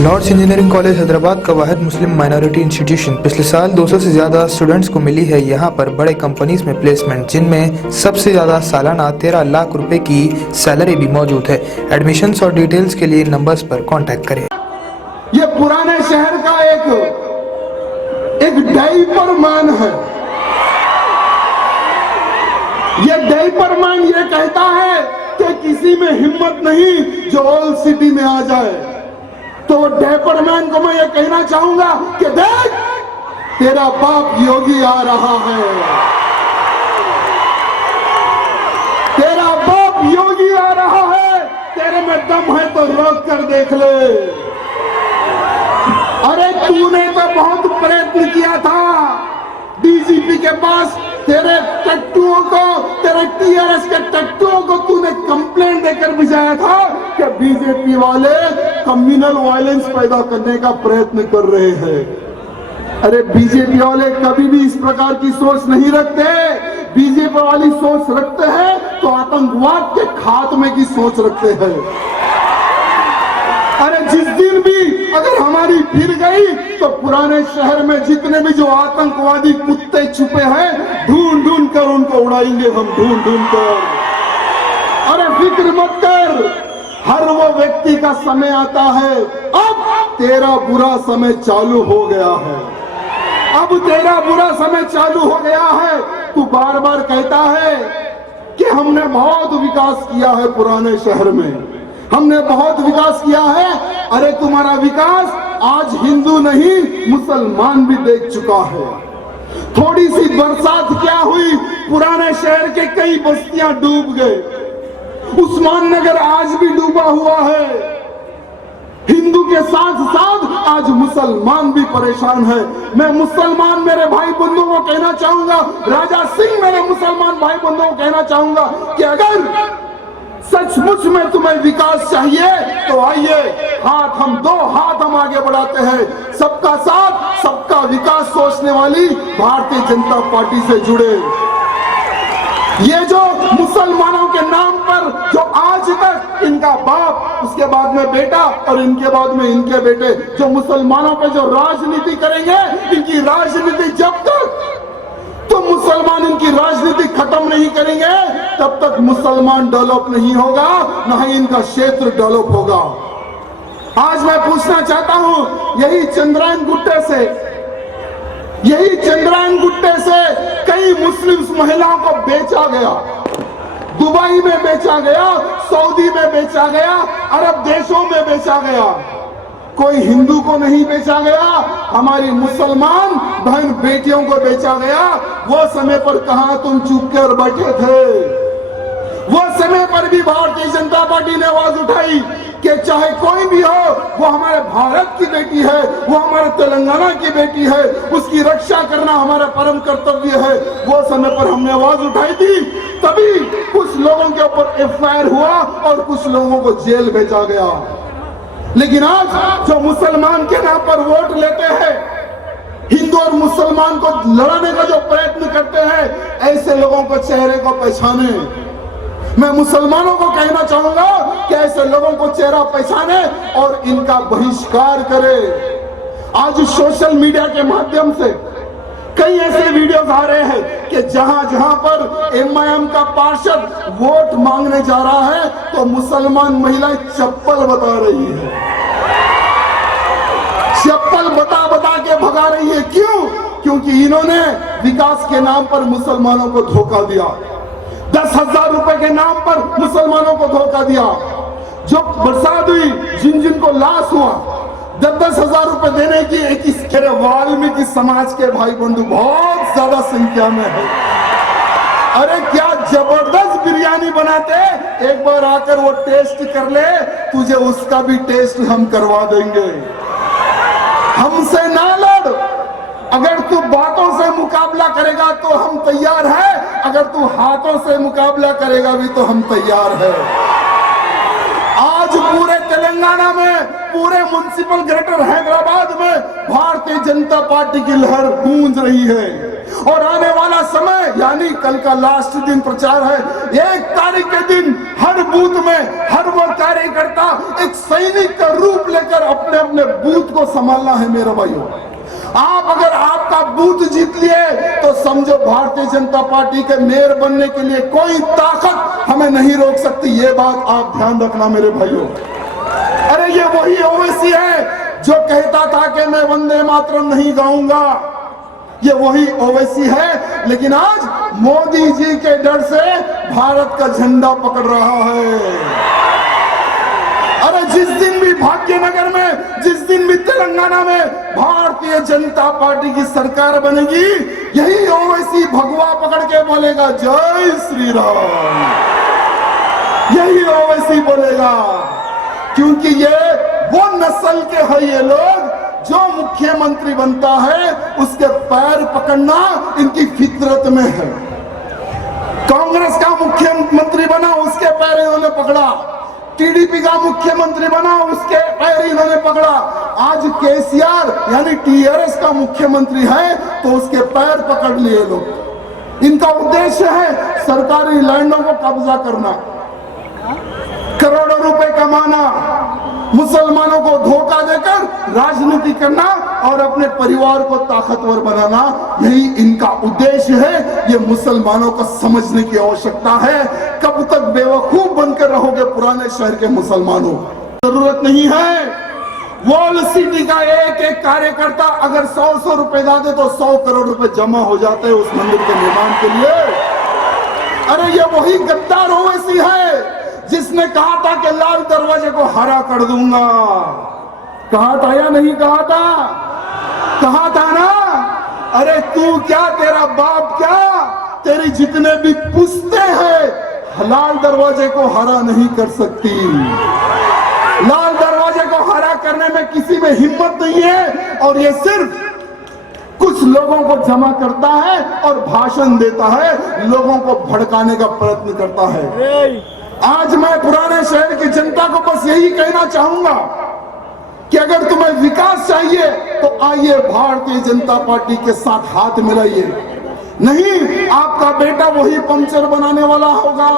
Lord's engineering college Hyderabad का वाहिद मुस्लिम minority institution. पिछले साल 200 से ज़्यादा स्टूडेंट्स को मिली है यहाँ पर बड़े कंपनीज में प्लेसमेंट, जिनमें सबसे ज़्यादा सालाना 13 लाख रुपए की सैलरी भी मौजूद है। एडमिशन्स और डिटेल्स के लिए नंबर्स पर कांटेक्ट करें। ये पुराने शहर का एक डायपर मैन है। ये डायपर मैन ये कहता है कि किसी में हिम्मत नहीं जो ओल्ड सिटी में आ जाए। तो डायपर मैन को मैं ये कहना चाहूंगा कि देख, तेरा बाप योगी आ रहा है, तेरा बाप योगी आ रहा है। तेरे में दम है तो रोक कर देख ले। अरे तूने तो बहुत प्रयत्न किया था डीजीपी के पास, तेरे टट्टुओं को, तेरे टीआरएस के टट्टुओं को तूने कंप्लेंट देकर भिजाया था कि बीजेपी वाले कम्युनल वायलेंस पैदा करने का प्रयत्न कर रहे हैं। अरे बीजेपी वाले कभी भी इस प्रकार की सोच नहीं रखते। बीजेपी वाली सोच रखते हैं तो आतंकवाद के खात्मे की सोच रखते हैं। अरे जिस दिन भी अगर हमारी फिर गई तो पुराने शहर में जितने भी जो आतंकवादी कुत्ते छुपे हैं, ढूंढ ढूंढ कर उनको उड़ाएंगे हम, ढूंढ ढूंढ कर। अरे फिक्र मत कर, हर वो व्यक्ति का समय आता है। अब तेरा बुरा समय चालू हो गया है, अब तेरा बुरा समय चालू हो गया है। तू बार बार कहता है कि हमने बहुत विकास किया है पुराने शहर में, हमने बहुत विकास किया है। अरे तुम्हारा विकास आज हिंदू नहीं मुसलमान भी देख चुका है। थोड़ी सी बरसात क्या हुई, पुराने शहर के कई बस्तियां डूब गए। उस्मान नगर आज भी डूबा हुआ है। हिंदू के साथ साथ आज मुसलमान भी परेशान है। मैं मुसलमान मेरे भाई बंधुओं को कहना चाहूंगा, राजा सिंह मेरे मुसलमान भाई बंधुओं को कहना चाहूंगा कि अगर सचमुच में तुम्हें विकास चाहिए तो आइए, हम दो हाथ हम आगे बढ़ाते हैं। सबका साथ सबका विकास सोचने वाली भारतीय जनता पार्टी से जुड़े। ये जो मुसलमानों के नाम पर जो आज तक इनका बाप, उसके बाद में बेटा और इनके बाद में इनके बेटे जो मुसलमानों पर जो राजनीति करेंगे, इनकी राजनीति जब तक तो मुसलमान इनकी राजनीति खत्म नहीं करेंगे तब तक मुसलमान डेवलप नहीं होगा, न ही इनका क्षेत्र डेवलप होगा। आज मैं पूछना चाहता हूं, यही चंद्रायन गुट्टे से कई मुस्लिम महिलाओं को बेचा गया, दुबई में बेचा गया, सऊदी में बेचा गया, अरब देशों में बेचा गया। कोई हिंदू को नहीं बेचा गया, हमारी मुसलमान बहन बेटियों को बेचा गया। वो समय पर कहां तुम चुप कर बैठे थे? वो समय पर भी भारतीय जनता पार्टी ने आवाज उठाई कि चाहे कोई भी हो, वो हमारे भारत की बेटी है, वो हमारे तेलंगाना की बेटी है, उसकी रक्षा करना हमारा परम कर्तव्य है। वो समय पर हमने आवाज उठाई थी, तभी कुछ लोगों के ऊपर एफआईआर हुआ और कुछ लोगों को जेल भेजा गया। लेकिन आज जो मुसलमान के नाम पर वोट लेते हैं, हिंदू और मुसलमान को लड़ाने का जो प्रयत्न करते हैं, ऐसे लोगों को चेहरे को पहचाने। मैं मुसलमानों को कहना चाहूंगा कि ऐसे लोगों को चेहरा पहचाने और इनका बहिष्कार करे। आज सोशल मीडिया के माध्यम से कई ऐसे वीडियोस आ रहे हैं कि जहां पर एमआईएम का पार्षद वोट मांगने जा रहा है तो मुसलमान महिलाएं चप्पल बता रही है, चप्पल बता बता के भगा रही है। क्यों? क्योंकि इन्होंने विकास के नाम पर मुसलमानों को धोखा दिया, 10,000 रुपए के नाम पर मुसलमानों को धोखा दिया। जो बरसात हुई, जिन जिन को लाश हुआ, 10,000 रुपए देने की एक वाल्मीकि समाज के भाई बंधु बहुत ज्यादा संख्या में है। अरे क्या जबरदस्त बिरयानी बनाते, एक बार आकर वो टेस्ट कर ले, तुझे उसका भी टेस्ट हम करवा देंगे। हमसे ना लड़, अगर तू बातों से मुकाबला करेगा तो हम तैयार हैं, अगर तू हाथों से मुकाबला करेगा भी तो हम तैयार हैं। आज पूरे तेलंगाना तेलंगाना में, पूरे म्युनिसिपल ग्रेटर हैदराबाद में भारतीय जनता पार्टी की लहर गूंज रही है। और आने वाला समय यानी कल का लास्ट दिन प्रचार है, 1 तारीख के दिन हर बूथ में हर वो कार्यकर्ता एक सैनिक का रूप लेकर अपने अपने बूथ को संभालना है। मेरे भाइयों, आप अगर आपका बूथ जीत लिए तो समझो भारतीय जनता पार्टी के मेयर बनने के लिए कोई ताकत हमें नहीं रोक सकती। ये बात आप ध्यान रखना मेरे भाइयों। अरे ये वही ओवैसी है जो कहता था कि मैं वंदे मातरम नहीं गाऊंगा, ये वही ओवैसी है, लेकिन आज मोदी जी के डर से भारत का झंडा पकड़ रहा है। अरे जिस दिन भी भाग्यनगर में, जिस दिन भी तेलंगाना में भारतीय जनता पार्टी की सरकार बनेगी, यही ओवैसी भगवा पकड़ के बोलेगा जय श्री राम, यही ओवैसी बोलेगा। क्योंकि ये वो नस्ल के है, ये लोग जो मुख्यमंत्री बनता है उसके पैर पकड़ना इनकी फितरत में है। कांग्रेस का मुख्यमंत्री बना, उसके पैर इन्होंने पकड़ा। टीडीपी का मुख्यमंत्री बना, उसके पैर इन्होंने पकड़ा। आज केसीआर यानी टीआरएस का मुख्यमंत्री है तो उसके पैर पकड़ लिए लोग। इनका उद्देश्य है सरकारी लैंडों को कब्जा करना, करोड़ों रुपए कमाना, मुसलमानों को धोखा देकर राजनीति करना और अपने परिवार को ताकतवर बनाना, यही इनका उद्देश्य है। ये मुसलमानों को समझने की आवश्यकता है। कब तक बेवकूफ बनकर रहोगे पुराने शहर के मुसलमानों? जरूरत नहीं है। वॉल सिटी का एक एक कार्यकर्ता अगर 100 रुपए ला दे तो 100 करोड़ रुपए जमा हो जाते हैं उस मंदिर के निर्माण के लिए। अरे ये वही गद्दार ओवैसी है जिसने कहा था कि लाल दरवाजे को हरा कर दूंगा। कहा था या नहीं कहा था? कहा था ना। अरे तू क्या, तेरा बाप क्या, तेरी जितने भी पुश्ते हैं लाल दरवाजे को हरा नहीं कर सकती। लाल दरवाजे को हरा करने में किसी में हिम्मत नहीं है और ये सिर्फ कुछ लोगों को जमा करता है और भाषण देता है, लोगों को भड़काने का प्रयत्न करता है। आज मैं पुराने शहर की जनता को बस यही कहना चाहूंगा कि अगर तुम्हें विकास चाहिए तो आइए भारतीय जनता पार्टी के साथ हाथ मिलाइए। नहीं, आपका बेटा वही पंक्चर बनाने वाला होगा,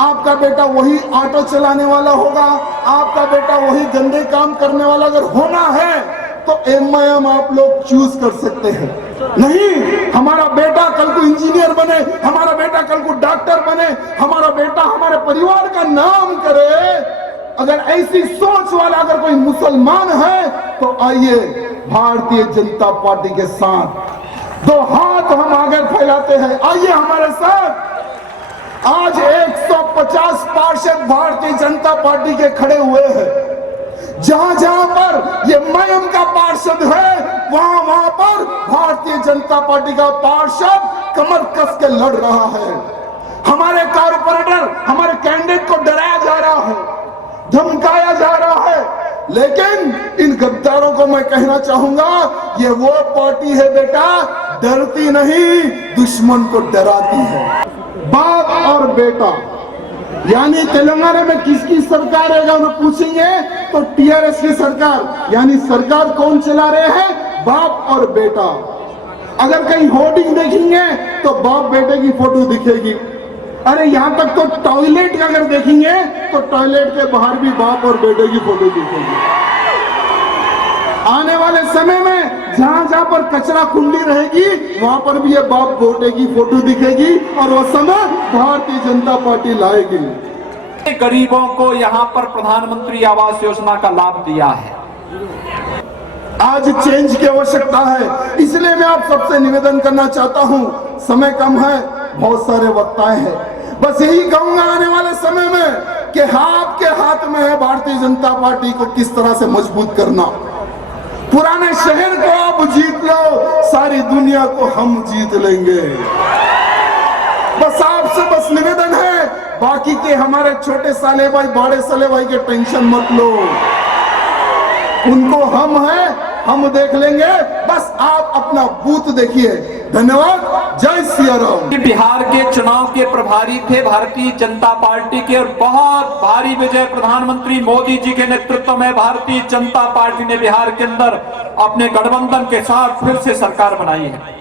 आपका बेटा वही ऑटो चलाने वाला होगा, आपका बेटा वही गंदे काम करने वाला अगर होना है तो एमआईएम आप लोग चूज कर सकते हैं। नहीं, हमारा बेटा कल को इंजीनियर बने, हमारा बेटा कल को डॉक्टर बने, हमारा बेटा हमारे परिवार का नाम करे, अगर ऐसी सोच वाला अगर कोई मुसलमान है तो आइए भारतीय जनता पार्टी के साथ 2 हाथ हम आगे फैलाते हैं, आइए हमारे साथ। आज 150 पार्षद भारतीय जनता पार्टी के खड़े हुए हैं। जहां जहां पर ये मयम का पार्षद है वहां वहां पर भारतीय जनता पार्टी का पार्षद कमर कस के लड़ रहा है। हमारे कारपोरेटर, हमारे कैंडिडेट को डराया जा रहा है, धमकाया जा रहा है, लेकिन इन गद्दारों को मैं कहना चाहूंगा ये वो पार्टी है बेटा, डरती नहीं, दुश्मन को डराती है। बाप और बेटा यानी तेलंगाना में किसकी सरकार है उन्हें पूछेंगे तो टीआरएस की सरकार, यानी सरकार कौन चला रहे हैं? बाप और बेटा। अगर कहीं होर्डिंग देखेंगे तो बाप बेटे की फोटो दिखेगी। अरे यहां तक तो टॉयलेट का अगर देखेंगे तो टॉयलेट के बाहर भी बाप और बेटे की फोटो दिखेगी। आने वाले समय में जहां जहां पर कचरा कुंडी रहेगी वहां पर भी ये बाप बेटे की फोटो दिखेगी और वो समय भारतीय जनता पार्टी लाएगी। गरीबों को यहाँ पर प्रधानमंत्री आवास योजना का लाभ दिया है। आज चेंज की आवश्यकता है, इसलिए मैं आप सबसे निवेदन करना चाहता हूं, समय कम है, बहुत सारे वक्ताएं हैं, बस यही कहूंगा आने वाले समय में कि आपके हाथ में है भारतीय जनता पार्टी को किस तरह से मजबूत करना। पुराने शहर को आप जीत लो, सारी दुनिया को हम जीत लेंगे। बस आपसे बस निवेदन है, बाकी के हमारे छोटे साले भाई, बड़े साले भाई के टेंशन मत लो, उनको हम है हम देख लेंगे, बस आप अपना बूथ देखिए। धन्यवाद। जय सिया राम। बिहार के चुनाव के प्रभारी थे भारतीय जनता पार्टी के, और बहुत भारी विजय प्रधानमंत्री मोदी जी के नेतृत्व में भारतीय जनता पार्टी ने बिहार के अंदर अपने गठबंधन के साथ फिर से सरकार बनाई है।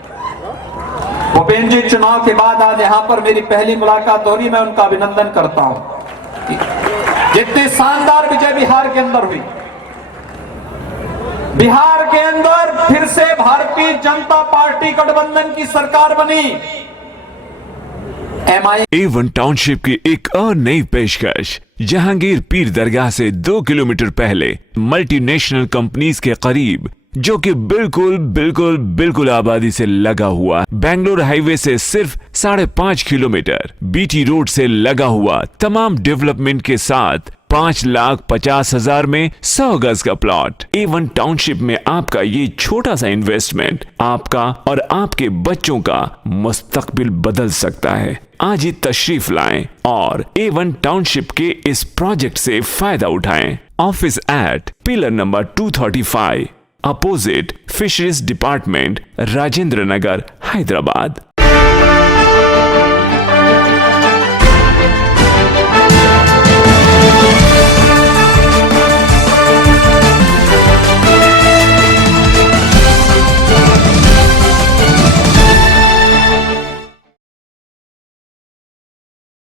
भूपेन्द्र जी चुनाव के बाद आज यहाँ पर मेरी पहली मुलाकात हो रही, मैं उनका अभिनंदन करता हूं। जितनी शानदार विजय बिहार के अंदर हुई, बिहार के अंदर फिर से भारतीय जनता पार्टी गठबंधन की सरकार बनी। A1 टाउनशिप की एक और नई पेशकश। जहांगीर पीर दरगाह से 2 किलोमीटर पहले मल्टीनेशनल कंपनीज के करीब, जो कि बिल्कुल आबादी से लगा हुआ, बेंगलोर हाईवे से सिर्फ 5.5 किलोमीटर, बीटी रोड से लगा हुआ, तमाम डेवलपमेंट के साथ 5,50,000 में 100 गज का प्लॉट। A1 टाउनशिप में आपका ये छोटा सा इन्वेस्टमेंट आपका और आपके बच्चों का मुस्तकबिल बदल सकता है। आज ही तशरीफ लाएं और A1 टाउनशिप के इस प्रोजेक्ट से फायदा उठाएं। Office at pillar number 235, opposite fisheries department, Rajendra Nagar, Hyderabad.